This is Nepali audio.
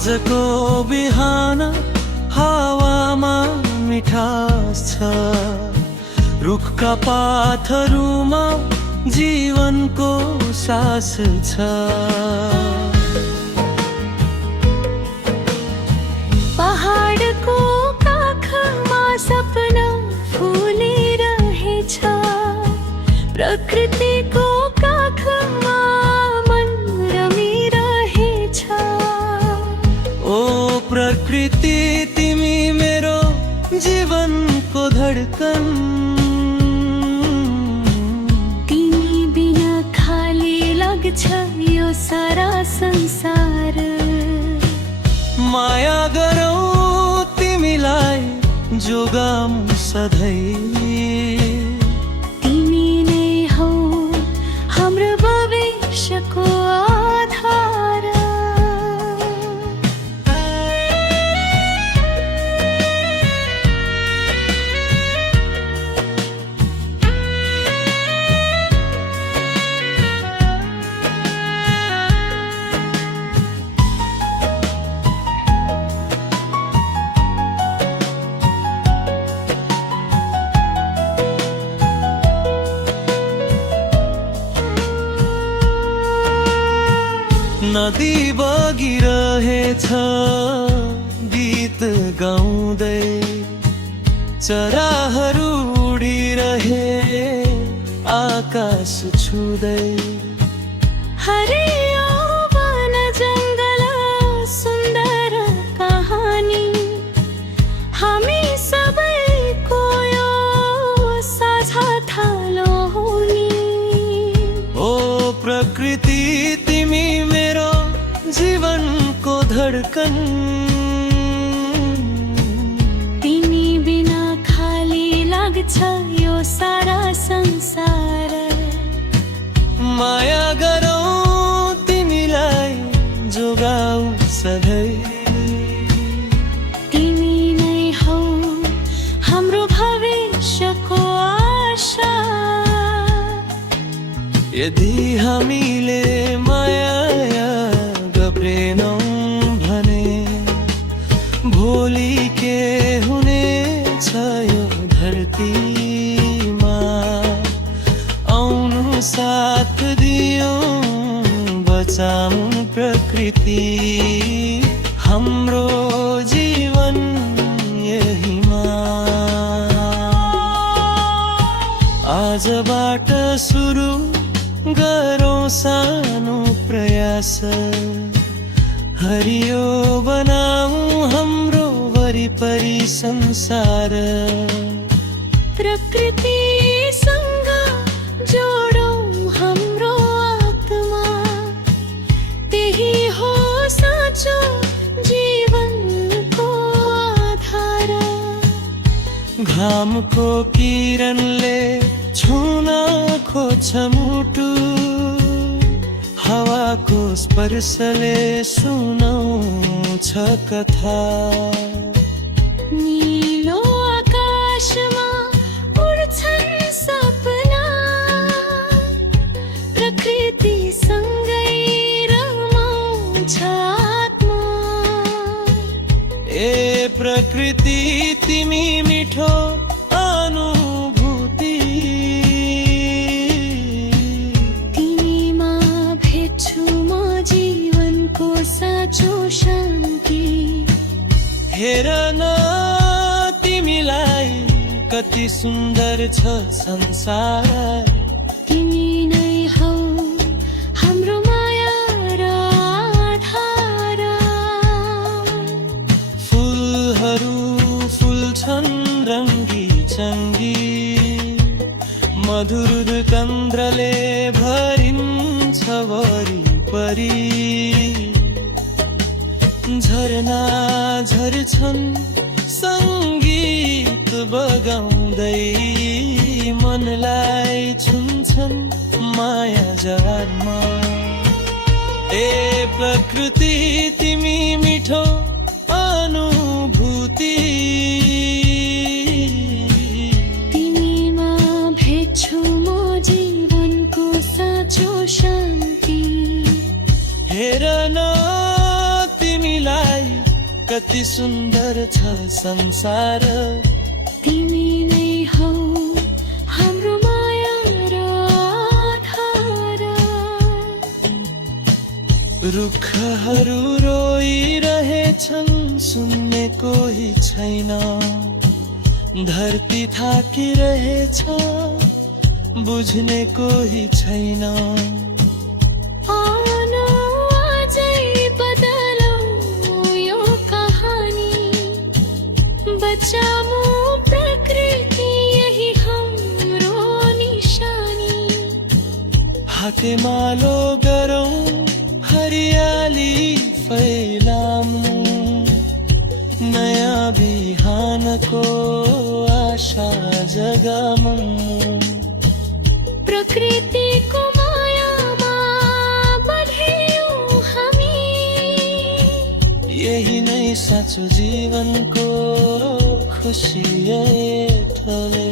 आजको बिहान हावामा मिठास छ, रुखका पातहरूमा जीवनको सास छ। पहाडको काखमा सपना फुलिरहेछ, प्रकृतिको काखमा मन रमिरहेछ। ओ प्रकृति तिमी मेरो जीवनको धडकन, तिमी बिना खाली लाग्छ यो सारा संसार। माया गरौँ तिमीलाई जोगाऊँ सधैँ, तिमी नै हौ हाम्रो भविष्यको आधार। नदी बगिरहेछ गीत गाउँदै, चराहरू उडिरहे आकाश छुँदै। हरियो वन जङ्गल सुन्दर कहानी, हामी सबैको यो साझा थालो हो नि। ओ प्रकृति तिमी मेरो जीवनको धडकन, तिमी बिना खाली लाग्छ यो सारा संसार। माया गरौँ तिमीलाई जोगाऊ सधैँ, तिमी नै हौ हाम्रो भविष्यको आशा। यदि हामीले माया गप्रेनौँ भने भोलि के हुनेछ यो धरतीमा। आउनु साथ दियौँ बचाऊँ प्रकृति, हाम्रो जीवन यहीमा। आजबाट सुरु गरौँ सानो प्रयास, हरियो बनाऊँ हाम्रो वरिपरि संसार। प्रकृतिसँग जोडौँ हाम्रो आत्मा, त्यही हो साँचो जीवनको आधार। घामको किरणले छुन खोज्छ मुटु, हावाको स्पर्शले सुनाउँछ कथा। नीलो आकाशमा उड्छन् सपना, प्रकृतिसँगै रमाउँछ आत्मा। ए प्रकृति तिमी मिठो अनुभूति, तिमीमा भेट्छु म जीवनको साँचो शान्ति। हेर न तिमीलाई कति सुन्दर छ संसार, तिमी नै हौ हाम्रो माया र आधार। फुलहरू फुल्छन् रङ्गी चङ्गी, मधुर कन्द्रले भरिन्छ वरिपरि। झरना झर्छन् सङ्गीत बगाउँदै, मनलाई छुन्छन् माया जारमा। ए प्रकृति तिमी मिठो अनुभूति, तिमीमा भेट्छु म जीवनको साँचो शान्ति। हेर न तिमीलाई कति सुन्दर छ संसार तिमी नै हौ हाम्रो माया र आधार रुखहरू रोइरहेछन् सुन्ने कोही छैन धरती थाकिरहेछ बुझ्ने कोही छैन आउनु अझै बदलौँ यो कहानी बचाउँ प्रकृति यही हाम्रो निशानी हातेमालो गरौँ हरियाली फैलाऊँ नयाँ बिहानको आशा जगाऊँ प्रकृतिको मायामा बढ्यौँ हामी यही नै साँचो जीवनको खुसी थले